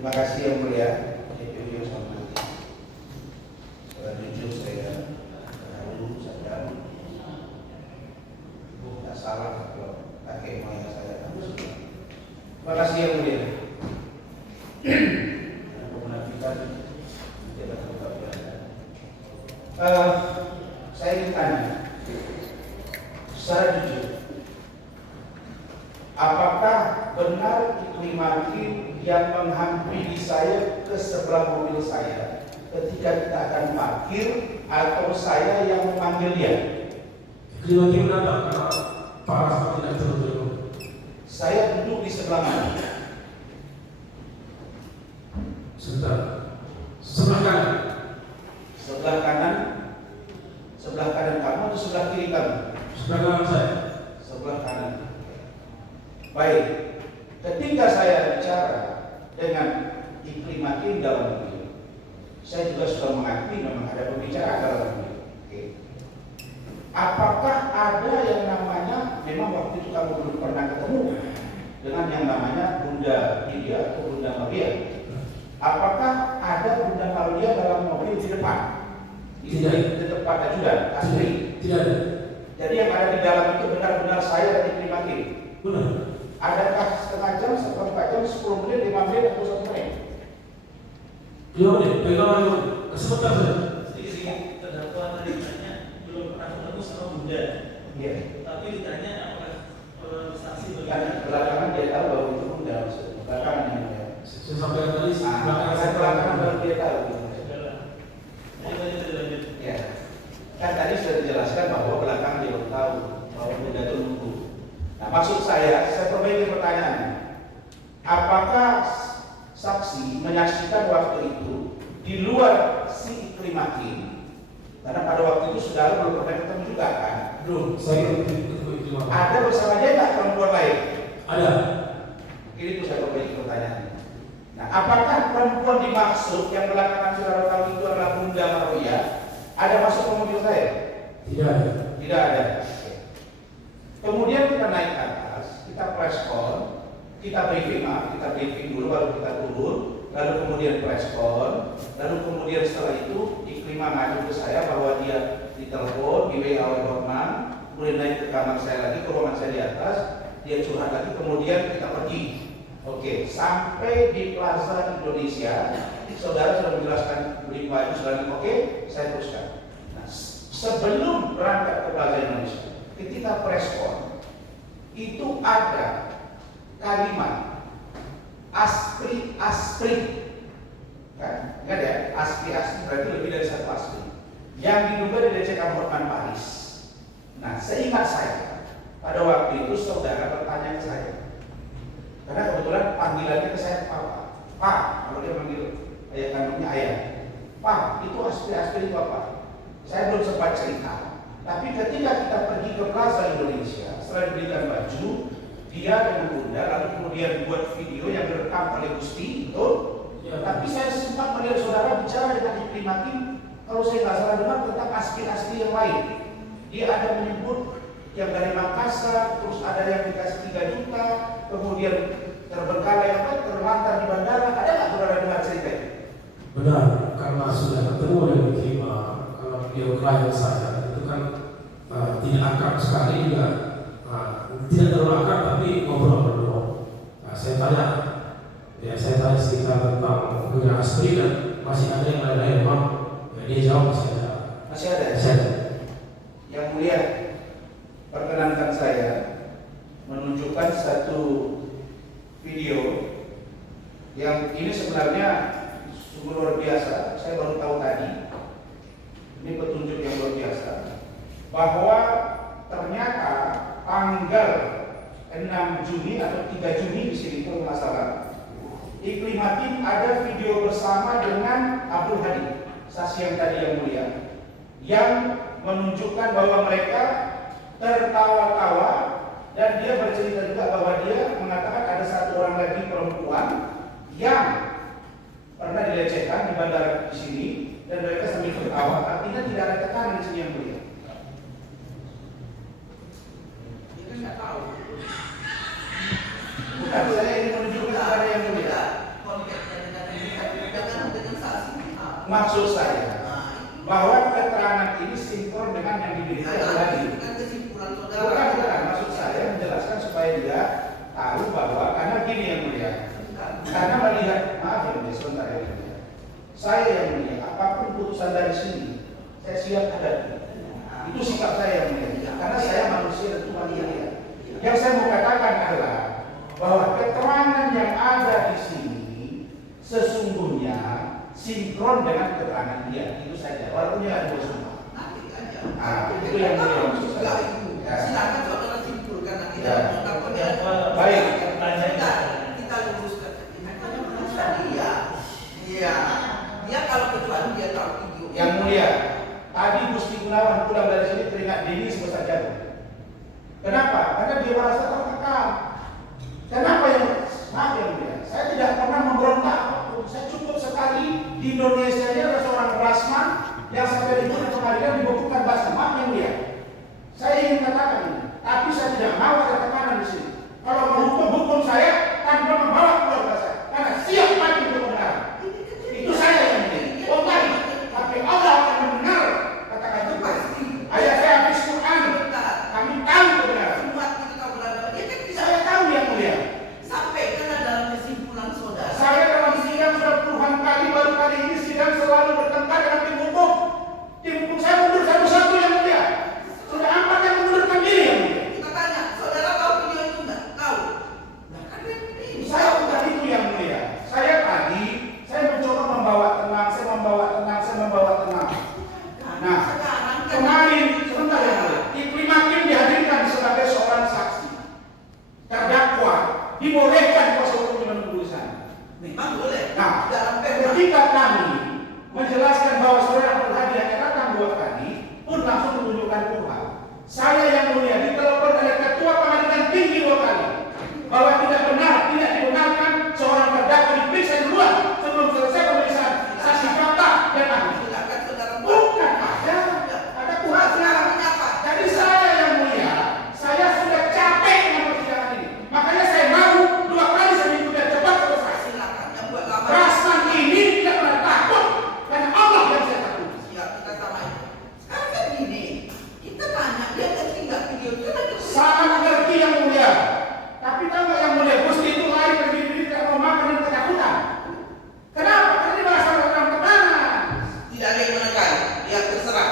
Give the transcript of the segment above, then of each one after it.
Terima kasih yang mulia, DPU yang saya hormati. Secara jujur saya baru sadar, tidak salah kalau kakek moyang saya. Terima kasih yang mulia. Kemunafikan tidak terbuka biasa. Saya ingin tanya, secara jujur, apakah benar Iklim Makin yang menghampiri saya ke sebelah mobil saya ketika kita akan parkir, atau saya yang memanggil dia? Iklim Makin kenapa? Karena parah sama tidak terlalu. Saya duduk di sebelah mana? Sebentar. Sebelah kanan. Sebelah kanan. Sebelah kanan kamu atau sebelah kiri kamu? Sebelah kanan saya. Sebelah kanan. Baik. Ketika saya bicara dengan Iklim Makin dalam mobil, saya juga sudah mengakui memang ada pembicaraan dalam mobil. Oke. Apakah ada yang namanya, memang waktu itu kamu belum pernah ketemu dengan yang namanya Bunda Lydia atau Bunda Maria? Apakah ada Bunda Maria dalam mobil di depan? Tidak. Di depan ajudan asli? Tidak ada. Jadi yang ada di dalam itu benar-benar saya dan Iklim Makin? Benar. Adakah setengah jam, seperempat jam, 10 menit, 5 menit, atau 1 menit? 5 menit, pegangan dulu. Sebentar saja. Sedikit terdakwa tadi ditanya belum pernah ketemu sama Bunda. Iya. Tapi ditanya apakah saksi Kan belakangan dia tahu bahwa itu Bunda, maksudnya. Belakangan yang mulia. Saya sampaikan tadi Belakangan saya belakangan baru dia tahu. Ya. Kan tadi sudah dijelaskan bahwa belakangan dia baru tahu bahwa Bunda itu nunggu. Nah, maksud saya perbaiki pertanyaannya. Apakah saksi menyaksikan waktu itu di luar si Iklim Makin? Karena pada waktu itu saudara belum pernah ketemu juga kan? belum. Saya belum ketemu itu. Ada bersama dia nggak perempuan lain? Ada. Ini itu saya perbaiki pertanyaannya. Nah, apakah perempuan dimaksud yang belakangan saudara tahu itu adalah Bunda Maria? Ada masuk ke mobil saya? Tidak ada. Tidak ada. Kemudian kita naik ke atas, kita press con, kita briefing dulu, baru kita turun, lalu kemudian press con, lalu kemudian setelah itu Iklim ngadu ke saya bahwa dia ditelepon, di WA oleh Hotman, kemudian naik ke kamar saya lagi, ke ruangan saya di atas, dia curhat lagi, kemudian kita pergi. Oke, sampai di Plaza Indonesia, saudara sudah menjelaskan berita itu, sudah oke, saya teruskan. Nah, sebelum berangkat ke Plaza Indonesia, ketika preskon itu ada kalimat aspri kan? Enggak ya? Aspri berarti lebih dari satu aspri yang diduga dilecehkan Hotman Paris. Nah, seingat saya pada waktu itu saudara bertanya ke saya, karena kebetulan panggilannya ke saya Pak, kalau dia manggil ayah kandungnya ayah, Pak, itu aspri itu apa? Saya belum sempat cerita. Tapi ketika kita pergi ke Plaza Indonesia, setelah diberikan baju, dia dengan Bunda, lalu kemudian buat video yang direkam oleh Gusti, betul? Ya. Tapi saya sempat melihat saudara bicara dengan Iklim Makin, kalau saya nggak salah dengar tentang aspi yang lain. Dia ada menyebut yang dari Makassar, terus ada yang dikasih 3 juta, kemudian terbengkalai terlantar di bandara. Ada nggak saudara dengar cerita itu? Benar, karena sudah ketemu dengan Iklim, kalau dia klien saya. Kan tidak akrab sekali juga, tidak terlalu akrab tapi ngobrol dulu. Saya tanya sekitar tentang punya Aspri dan masih ada yang lain-lain, Bang. Ya, dia jawab masih ada. Masih ada. Masih ada. Yang mulia, perkenankan saya menunjukkan satu video yang ini sebenarnya sungguh luar biasa. Saya baru tahu tadi. Ini petunjuk yang luar biasa. Bahwa ternyata tanggal 6 Juni atau 3 Juni di sini kalau nggak salah, Iklim Makin ada video bersama dengan Abdul Hadi, saksi yang tadi yang mulia, yang menunjukkan bahwa mereka tertawa-tawa dan dia bercerita juga bahwa dia mengatakan ada satu orang lagi perempuan yang pernah dilecehkan di bandara di sini dan mereka sambil tertawa, artinya tidak ada tekanan di sini yang mulia. nggak tahu. Bukan, saya ingin menunjukkan kepada yang mulia. Konteksnya maksud saya bahwa keterangan ini sinkron dengan yang diberikan tadi. Bukan kesimpulan saudara. Bukan, maksud saya menjelaskan supaya dia tahu bahwa karena gini yang mulia. Karena melihat, maaf ya mulia, sebentar ya mulia. Saya yang mulia, apapun putusan dari sini, saya siap hadapi. Itu sikap saya yang mulia. Karena saya manusia dan Tuhan mulia. Yang saya mau katakan adalah bahwa keterangan yang ada di sini sesungguhnya sinkron dengan keterangan dia. Itu saja. Walaupun dia ada semua. Nanti aja. Itu yang mulia maksud saya. Silakan saudara simpulkan nanti. Ya. Dalam Baik. Kita luruskan. Dia. Iya. Dia kalau kecuali dia tahu video. Yang mulia, tadi Gusti Gunawan pulang dari sini teringat dini sebesar jagung. Kenapa? Karena dia merasa tertekan. Kenapa yang maaf yang mulia? Saya tidak pernah memberontak apapun. Saya cukup sekali di Indonesia ini ada seorang rasman yang sampai di pengadilan dibekukan basah. Maaf yang mulia. Saya ingin katakan ini, tapi saya tidak mau ada tekanan di sini. Kalau hukum saya tanpa membawa keluarga saya, karena siap mati untuk kebenaran. Itu saya yang mulia. Oh baik, tapi Allah akan mendengar kata-kata itu pasti. Ayah saya habis Quran, kami tahu kebenaran. Semua kita tahu berada. Dia kan bisa. Saya tahu yang mulia. Sampaikan dalam kesimpulan saudara. Saya dalam sidang sudah puluhan kali, baru kali ini sidang selalu bertengkar dengan tim hukum. Tim hukum saya mundur satu-satu yang mulia. Sudah 4 yang mengundurkan diri yang mulia. Kita tanya, saudara tahu video itu nggak? Tahu. Nah kan ini. Saya bukan itu yang mulia. Saya tadi, saya mencoba membawa tenang, saya membawa tenang. Nah, sekarang kan kemarin, sebentar ya mulia, Ibnu Hakim dihadirkan sebagai seorang saksi. Terdakwa dibolehkan kuasa hukumnya menunggu di sana. memang boleh. Nah, Dalam perda. ketika kami menjelaskan bahwa saudara Abdul Hadi hanya datang 2 kali, pun langsung menunjukkan Tuhan. Saya yang mulia ditelepon oleh ketua pengadilan tinggi 2 kali bahwa tidak benar, tidak dibenarkan seorang terdakwa diperiksa duluan sebelum selesai pemeriksaan saksi fakta dan ahli. Silakan saudara. Bukan ada Tuhannya. Jadi saya yang mulia, saya sudah capek dengan persidangan ini. Makanya saya mau 2 kali seminggu biar cepat selesai. Silakan yang buat lama. Rasman ini tidak pernah takut karena Allah yang saya takut. Siap, kita sama itu. Sekarang kan gini, kita tanya dia ngerti nggak video itu? Sangat ngerti yang mulia. Tapi tahu nggak yang mulia, Gusti itu lari pergi tidak mau makan dan ketakutan. Kenapa? Karena dia merasa dalam tekanan. Tidak ada yang menekan, ya terserah.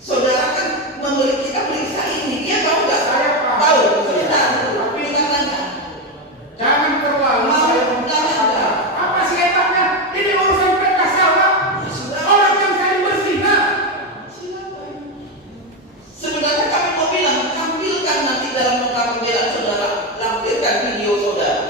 Saudara kan memberi kita periksa ini, dia tahu nggak? Saya paham. Tahu, sebentar. Tapi Kita tanya. jangan terlalu saya mengatakan. Apa sih etapnya? Ini urusan perintah sawah. Orang yang saling berzina. Sebenarnya kami mau bilang, tampilkan nanti dalam nota pembelaan saudara, lampirkan video saudara.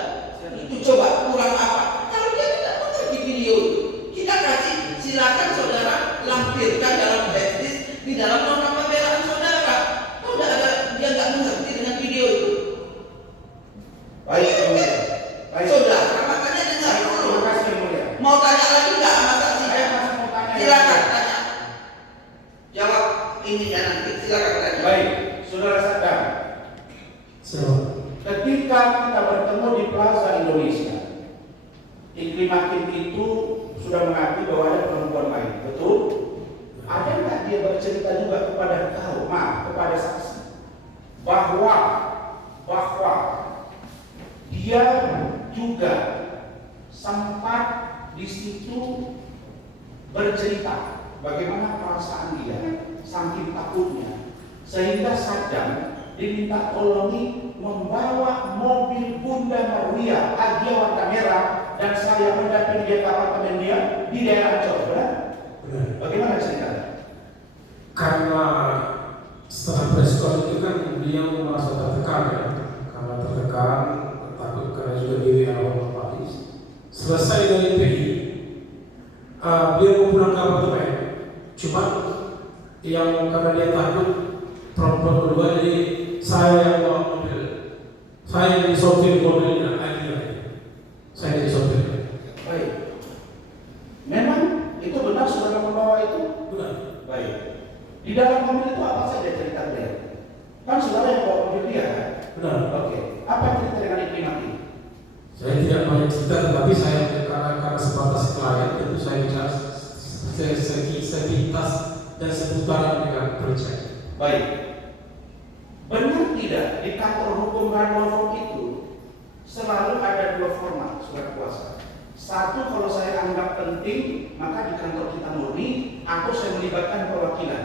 Itu coba kurang apa? Kalau dia tidak mengerti video itu, kita kasih silakan saudara lampirkan dalam flashdisk di dalam nota pembelaan saudara. Kalau tidak ada dia nggak mengerti dengan video itu. Baik, yang mulia. Baik. Saudara, makanya dengar Baik, dulu. terima kasih yang mulia. Mau tanya lagi nggak sama saksi? Saya masih mau tanya. Silakan tanya. Jawab ini ya nanti. Silakan tanya. Baik, saudara Sadam. Ketika kita bertemu di Plaza Indonesia, Ibnu Hakim itu sudah mengakui bahwa ada perempuan lain, betul? Ada nggak dia bercerita juga kepada kepada saksi bahwa dia juga sempat di situ bercerita bagaimana perasaan dia saking takutnya sehingga Saddam diminta tolongi membawa mobil Bunda Maria Agia warna merah dan saya mendampingi dia ke apartemen dia di daerah Ancol, benar? Bagaimana ceritanya? Karena setelah preskon itu kan beliau merasa tertekan ya, karena tertekan, takut karena juga diri yang Paris. Selesai dari PI, beliau mau pulang ke apartemen. Cuma yang karena dia takut perempuan kedua, jadi saya yang bawa mobil, saya yang disopir mobilnya lagi. Saya yang disopir. Baik. Memang itu benar saudara membawa itu? Benar. Baik. Di dalam mobil itu apa saja cerita beliau? Kan saudara yang bawa mobil dia kan? Benar. Oke. Apa cerita dengan Ibnu Hakim? Saya tidak banyak cerita, tetapi saya karena sebatas klien itu saya bisa sepintas dan seputaran dengan proyek. Baik. Benar tidak di kantor hukum Randolph itu selalu ada dua format surat kuasa. Satu, kalau saya anggap penting, maka di kantor kita murni atau saya melibatkan perwakilan.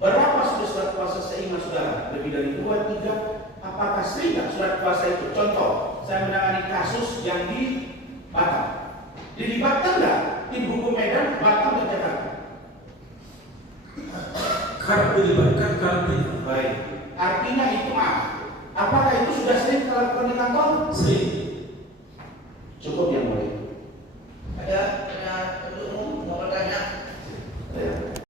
Berapa surat kuasa seingat saudara? Lebih dari 2, 3. Apakah sering surat kuasa itu? Contoh, saya menangani kasus yang di Batam. Dilibatkan nggak tim hukum Medan, Batam dan Jakarta? Karena dilibatkan karena tidak. Baik. Artinya itu apakah itu sudah sering dilakukan di kantor? Sering. Cukup yang boleh. Ada